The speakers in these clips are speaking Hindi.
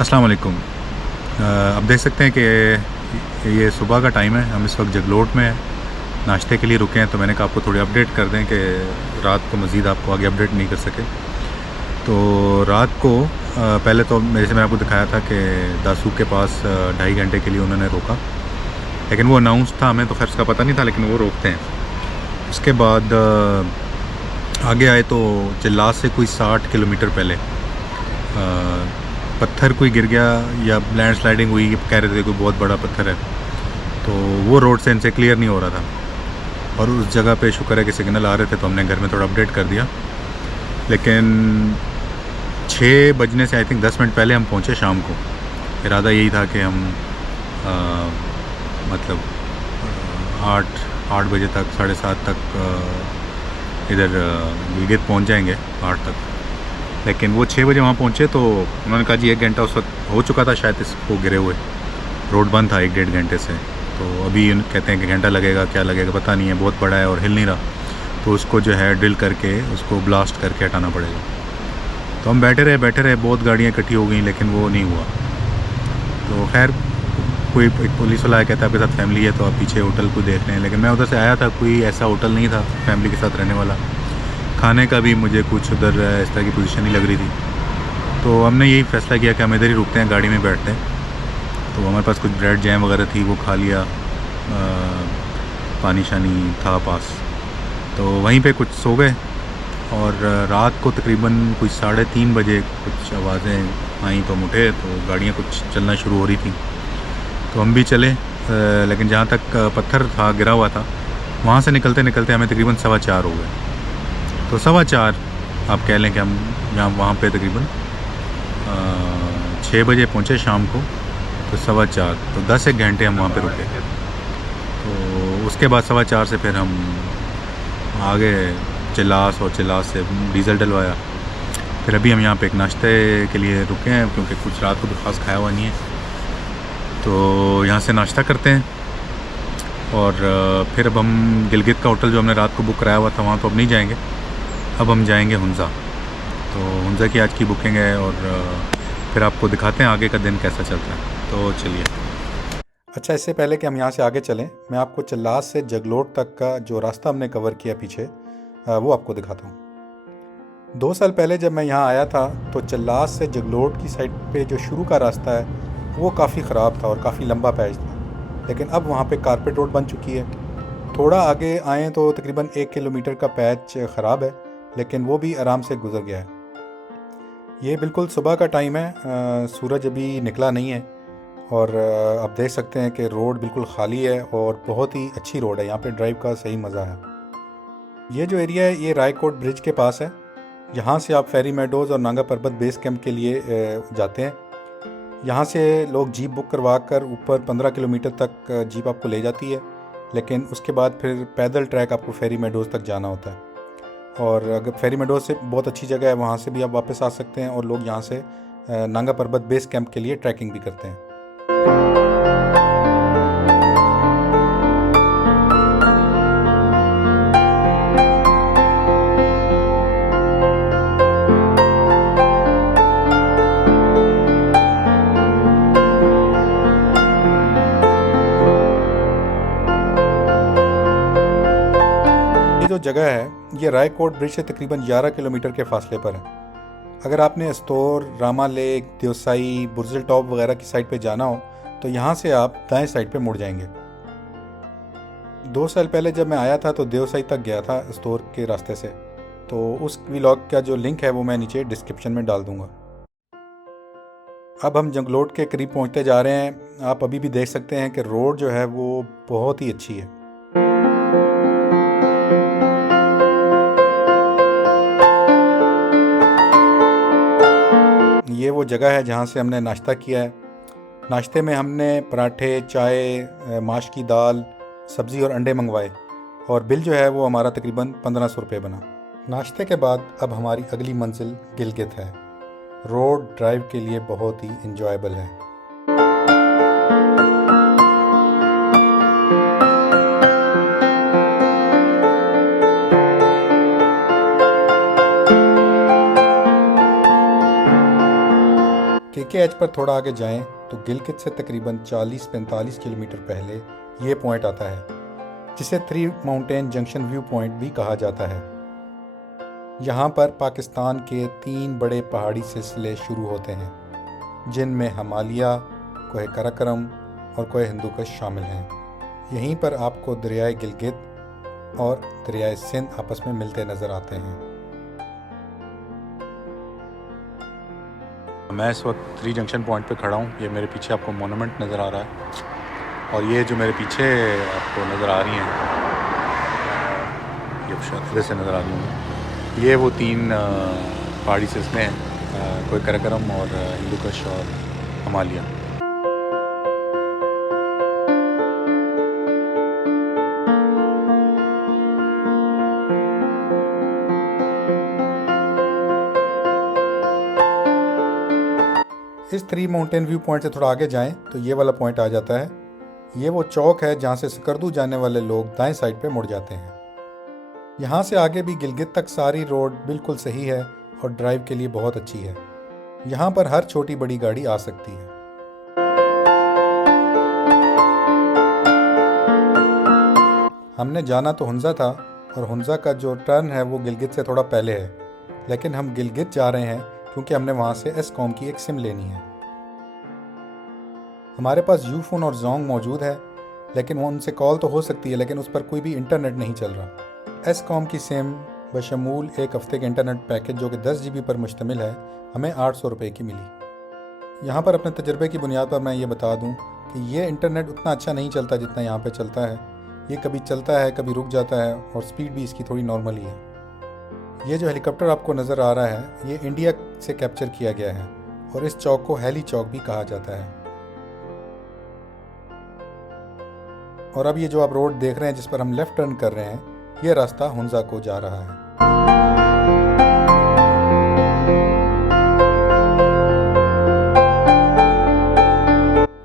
अस्सलाम वालेकुम। आप देख सकते हैं कि ये सुबह का टाइम है। हम इस वक्त जगलोट में हैं, नाश्ते के लिए रुके हैं। तो मैंने कहा आपको थोड़ी अपडेट कर दें कि रात को मज़ीद आपको आगे अपडेट नहीं कर सके। तो रात को पहले तो जैसे मैं आपको दिखाया था कि दासूक के पास 2.5 घंटे के लिए उन्होंने रोका, लेकिन वो अनाउंस था, हमें तो खैर उसका पता नहीं था, लेकिन वो रोकते हैं। उसके बाद आगे आए तो चिल्लास से कोई 60 किलोमीटर पहले पत्थर कोई गिर गया या लैंड स्लाइडिंग हुई, कह रहे थे कोई बहुत बड़ा पत्थर है। तो वो रोड से इनसे क्लियर नहीं हो रहा था, और उस जगह पे शुक्र है कि सिग्नल आ रहे थे, तो हमने घर में थोड़ा अपडेट कर दिया। लेकिन 6 बजने से आई थिंक 10 मिनट पहले हम पहुँचे शाम को। इरादा यही था कि हम आ, मतलब 8 बजे तक, 7:30 तक इधर गिलगित पहुँच जाएंगे 8 तक। लेकिन वो 6 बजे वहाँ पहुँचे तो उन्होंने कहा जी 1 घंटा उस वक्त हो चुका था शायद इसको गिरे हुए, रोड बंद था 1-1.5 घंटे से। तो अभी कहते हैं कि घंटा लगेगा, क्या लगेगा पता नहीं है, बहुत बड़ा है और हिल नहीं रहा, तो उसको जो है ड्रिल करके उसको ब्लास्ट करके हटाना पड़ेगा। तो हम बैठे रहे, बहुत गाड़ियाँ इकट्ठी हो गई, लेकिन वो नहीं हुआ। तो खैर कोई एक पुलिस वाला कहता है आपके साथ फैमिली है तो आप पीछे होटल को देख लें, लेकिन मैं उधर से आया था, कोई ऐसा होटल नहीं था फैमिली के साथ रहने वाला। खाने का भी मुझे कुछ उधर इस तरह की पोजीशन नहीं लग रही थी। तो हमने यही फ़ैसला किया कि हम इधर ही रुकते हैं, गाड़ी में बैठते हैं। तो हमारे पास कुछ ब्रेड जैम वगैरह थी, वो खा लिया। पानी शानी था पास, तो वहीं पे कुछ सो गए। और रात को तकरीबन कुछ 3:30 बजे कुछ आवाज़ें आई तो हम उठे, तो गाड़ियाँ कुछ चलना शुरू हो रही थी। तो हम भी चले, लेकिन जहाँ तक पत्थर था गिरा हुआ था, वहाँ से निकलते निकलते हमें तकरीबन 4:15 हो गए। तो 4:15 आप कह लें कि हम यहाँ वहाँ पे तकरीबन 6 बजे पहुँचे शाम को। तो 4:15, तो 10-1 घंटे हम वहाँ पे रुके। तो उसके बाद 4:15 से फिर हम आगे चिल्लास, और चिल्लास से डीज़ल डलवाया। फिर अभी हम यहाँ पे एक नाश्ते के लिए रुके हैं, क्योंकि कुछ रात को भी ख़ास खाया हुआ नहीं है। तो यहाँ से नाश्ता करते हैं, और फिर अब हम गिलगित का होटल जो हमने रात को बुक कराया हुआ था वहाँ तो अब नहीं जाएंगे। अब हम जाएंगे हुंज़ा। तो हुंज़ा की आज की बुकिंग है, और फिर आपको दिखाते हैं आगे का दिन कैसा चल रहा है। तो चलिए। अच्छा, इससे पहले कि हम यहाँ से आगे चलें, मैं आपको चिल्लास से जगलोट तक का जो रास्ता हमने कवर किया पीछे, वो आपको दिखाता हूँ। 2 साल पहले जब मैं यहाँ आया था तो चिल्लास से जगलोट की साइड पे जो शुरू का रास्ता है वो काफ़ी ख़राब था और काफ़ी लंबा पैच था, लेकिन अब वहाँ पे कारपेट रोड बन चुकी है। थोड़ा आगे आएँ तो तकरीबन 1 किलोमीटर का पैच ख़राब है, लेकिन वो भी आराम से गुजर गया है। ये बिल्कुल सुबह का टाइम है, सूरज अभी निकला नहीं है, और आप देख सकते हैं कि रोड बिल्कुल खाली है और बहुत ही अच्छी रोड है, यहाँ पे ड्राइव का सही मज़ा है। ये जो एरिया है ये रायकोट ब्रिज के पास है। यहाँ से आप फेरी मेडोज़ और नांगा पर्बत बेस कैंप के लिए जाते हैं। यहाँ से लोग जीप बुक करवा कर ऊपर 15 किलोमीटर तक जीप आपको ले जाती है, लेकिन उसके बाद फिर पैदल ट्रैक आपको फेरी मेडोज़ तक जाना होता है। और अगर फेरी मेडोज़ से बहुत अच्छी जगह है, वहाँ से भी आप वापस आ सकते हैं, और लोग यहाँ से नांगा पर्बत बेस कैंप के लिए ट्रैकिंग भी करते हैं। ये जो जगह है ये रायकोट ब्रिज से तकरीबन 11 किलोमीटर के फासले पर है। अगर आपने अस्तोर, रामा लेक, देवसाई, बुर्जल टॉप वगैरह की साइड पे जाना हो तो यहाँ से आप दाएं साइड पे मुड़ जाएंगे। 2 साल पहले जब मैं आया था तो देवसाई तक गया था अस्तोर के रास्ते से, तो उस व्लॉग का जो लिंक है वो मैं नीचे डिस्क्रिप्शन में डाल दूँगा। अब हम जंगलोट के करीब पहुँचते जा रहे हैं। आप अभी भी देख सकते हैं कि रोड जो है वो बहुत ही अच्छी है। ये वो जगह है जहाँ से हमने नाश्ता किया है। नाश्ते में हमने पराठे, चाय, माश की दाल, सब्ज़ी और अंडे मंगवाए, और बिल जो है वो हमारा तकरीबन 1500 रुपये बना। नाश्ते के बाद अब हमारी अगली मंजिल गिलगित है। रोड ड्राइव के लिए बहुत ही इंजॉयबल है। कि के एज पर थोड़ा आगे जाएं तो गिलगित से तकरीबन 40-45 किलोमीटर पहले ये पॉइंट आता है जिसे 3 माउंटेन जंक्शन व्यू पॉइंट भी कहा जाता है। यहाँ पर पाकिस्तान के 3 बड़े पहाड़ी सिलसिले शुरू होते हैं जिनमें हिमालय, कोह कराकरम और कोह हिंदुकुश शामिल हैं। यहीं पर आपको दरियाए गिलगित और दरियाए सिंध आपस में मिलते नज़र आते हैं। मैं इस वक्त 3 जंक्शन पॉइंट पे खड़ा हूँ। ये मेरे पीछे आपको मोनूमेंट नज़र आ रहा है और ये जो मेरे पीछे आपको नज़र आ रही हैं, ये शतरे से नज़र आ रही हैं, ये वो 3 पहाड़ी सिलसिले हैं, कोह कराकरम और हिंदुकुश और हिमालय। इस 3 माउंटेन व्यू पॉइंट से थोड़ा आगे जाएं तो ये वाला पॉइंट आ जाता है। ये वो चौक है जहाँ से स्कर्दू जाने वाले लोग दाएं साइड पे मुड़ जाते हैं। यहाँ से आगे भी गिलगित तक सारी रोड बिल्कुल सही है और ड्राइव के लिए बहुत अच्छी है। यहाँ पर हर छोटी बड़ी गाड़ी आ सकती है। हमने जाना तो हुंजा था और हुंजा का जो टर्न है वो गिलगित से थोड़ा पहले है, लेकिन हम गिलगित जा रहे हैं क्योंकि हमने वहाँ से एसकॉम की एक सिम लेनी है। हमारे पास यूफोन और जोंग मौजूद है, लेकिन वो उनसे कॉल तो हो सकती है लेकिन उस पर कोई भी इंटरनेट नहीं चल रहा। एसकॉम की सिम बशमूल एक हफ्ते के इंटरनेट पैकेज जो कि 10 GB पर मुश्तमिल है हमें 800 रुपये की मिली। यहाँ पर अपने तजर्बे की बुनियाद पर मैं ये बता दूँ कि ये इंटरनेट उतना अच्छा नहीं चलता जितना यहाँ पर चलता है। ये कभी चलता है कभी रुक जाता है और स्पीड भी इसकी थोड़ी नॉर्मल ही है। ये जो हेलीकॉप्टर आपको नज़र आ रहा है ये इंडिया से कैप्चर किया गया है और इस चौक को हेली चौक भी कहा जाता है। और अब ये जो आप रोड देख रहे हैं जिस पर हम लेफ्ट टर्न कर रहे हैं, ये रास्ता हुंजा को जा रहा है।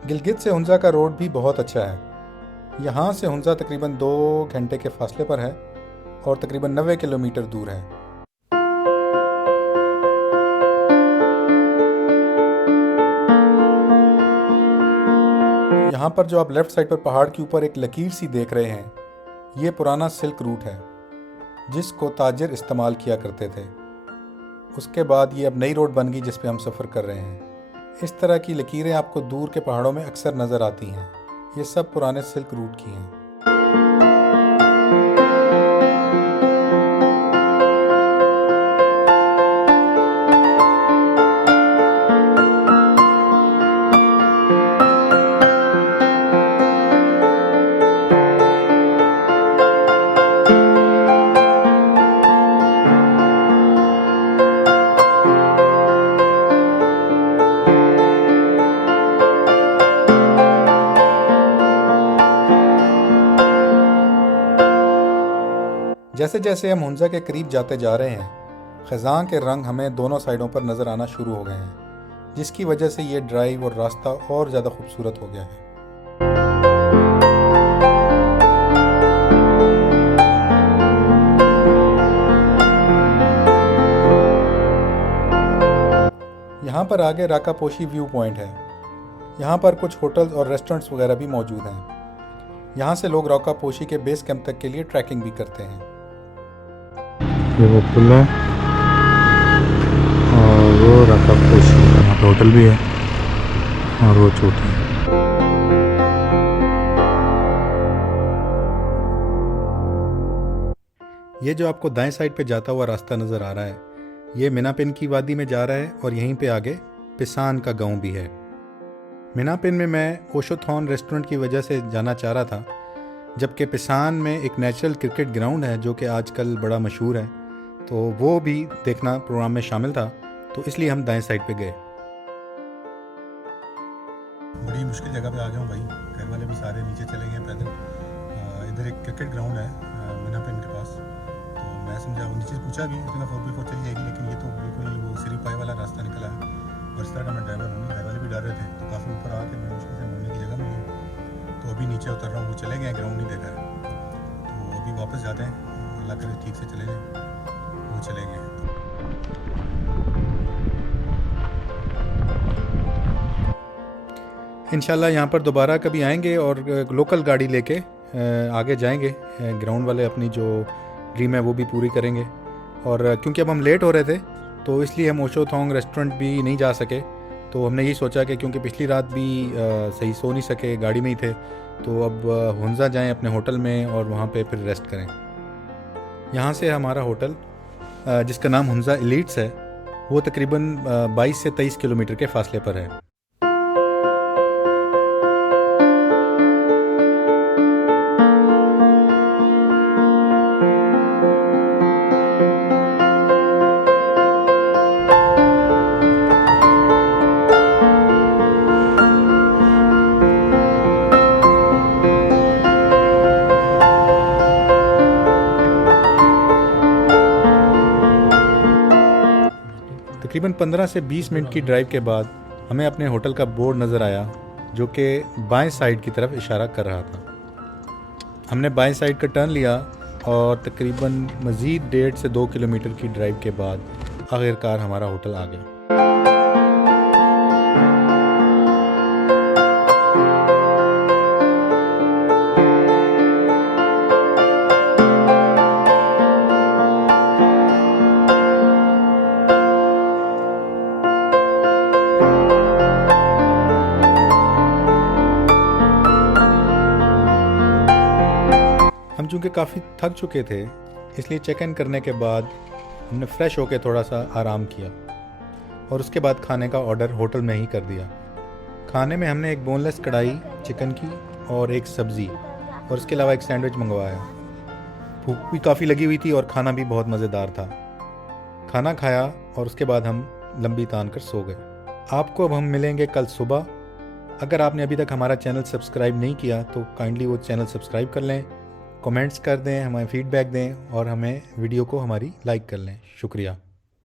गिलगित से हुंजा का रोड भी बहुत अच्छा है। यहाँ से हुंजा तकरीबन 2 घंटे के फासले पर है और तकरीबन 90 किलोमीटर दूर है। यहाँ पर जो आप लेफ्ट साइड पर पहाड़ के ऊपर एक लकीर सी देख रहे हैं, ये पुराना सिल्क रूट है जिसको ताजिर इस्तेमाल किया करते थे। उसके बाद ये अब नई रोड बन गई जिस पे हम सफ़र कर रहे हैं। इस तरह की लकीरें आपको दूर के पहाड़ों में अक्सर नज़र आती हैं। ये सब पुराने सिल्क रूट की हैं। जैसे जैसे हम हुंजा के करीब जाते जा रहे हैं, खज़ां के रंग हमें दोनों साइडों पर नज़र आना शुरू हो गए हैं, जिसकी वजह से ये ड्राइव और रास्ता और ज़्यादा खूबसूरत हो गया है। यहाँ पर आगे राकापोशी व्यू पॉइंट है। यहाँ पर कुछ होटल्स और रेस्टोरेंट्स वगैरह भी मौजूद हैं। यहाँ से लोग राकापोशी के बेस कैंप तक के लिए ट्रैकिंग भी करते हैं। ये वो पुल है और वो राकापोशी, यहाँ पे होटल भी है और वो चोटी है। ये जो आपको दाएं साइड पे जाता हुआ रास्ता नज़र आ रहा है, ये मिनापिन की वादी में जा रहा है और यहीं पे आगे पिसान का गांव भी है। मिनापिन में मैं ओशोथॉन रेस्टोरेंट की वजह से जाना चाह रहा था, जबकि पिसान में एक नेचुरल क्रिकेट ग्राउंड है जो कि आजकल बड़ा मशहूर है, तो वो भी देखना प्रोग्राम में शामिल था, तो इसलिए हम दाएं साइड पे गए। बड़ी मुश्किल जगह पे आ गया हूँ भाई, घर वाले भी सारे नीचे चले गए पैदल। इधर एक क्रिकेट ग्राउंड है मिनापिन के पास, तो मैं समझा नीचे पूछा भी इतना 4x4 चली जाएगी, लेकिन ये तो बिल्कुल वो सिरी पाई वाला रास्ता निकला है और इस तरह का मैं ड्राइवर हूँ, घर वाले भी डर रहे थे, तो काफ़ी ऊपर आके बड़ी मुश्किल से मुड़ने की जगह मिली, तो अभी नीचे उतर रहा हूँ। वो चले गए, ग्राउंड नहीं देखा है, तो अभी वापस जाते हैं, अल्लाह करे ठीक से चले जाए। वो चले गए। इंशाल्लाह यहाँ पर दोबारा कभी आएंगे और लोकल गाड़ी लेके आगे जाएंगे। ग्राउंड वाले अपनी जो ड्रीम है वो भी पूरी करेंगे। और क्योंकि अब हम लेट हो रहे थे तो इसलिए हम ओशो थोंग रेस्टोरेंट भी नहीं जा सके। तो हमने यही सोचा कि क्योंकि पिछली रात भी सही सो नहीं सके, गाड़ी में ही थे, तो अब हुंजा जाएं अपने होटल में और वहाँ पे फिर रेस्ट करें। यहाँ से हमारा होटल जिसका नाम हुंजा एलीट्स है वो तकरीबन 22 से 23 किलोमीटर के फासले पर है। तकरीबन 15 से 20 मिनट की ड्राइव के बाद हमें अपने होटल का बोर्ड नज़र आया जो कि बाएं साइड की तरफ इशारा कर रहा था। हमने बाएं साइड का टर्न लिया और तकरीबन मज़ीद 1.5 से 2 किलोमीटर की ड्राइव के बाद आखिरकार हमारा होटल आ गया। हम चूँकि काफ़ी थक चुके थे इसलिए चेक इन करने के बाद हमने फ़्रेश होकर थोड़ा सा आराम किया और उसके बाद खाने का ऑर्डर होटल में ही कर दिया। खाने में हमने एक बोनलेस कढ़ाई चिकन की और एक सब्ज़ी और उसके अलावा एक सैंडविच मंगवाया। भूख भी काफ़ी लगी हुई थी और खाना भी बहुत मज़ेदार था। खाना खाया और उसके बाद हम लंबी तान कर सो गए। आपको अब हम मिलेंगे कल सुबह। अगर आपने अभी तक हमारा चैनल सब्सक्राइब नहीं किया तो काइंडली वो चैनल सब्सक्राइब कर लें, कमेंट्स कर दें, हमें फीडबैक दें और हमें वीडियो को हमारी लाइक कर लें। शुक्रिया।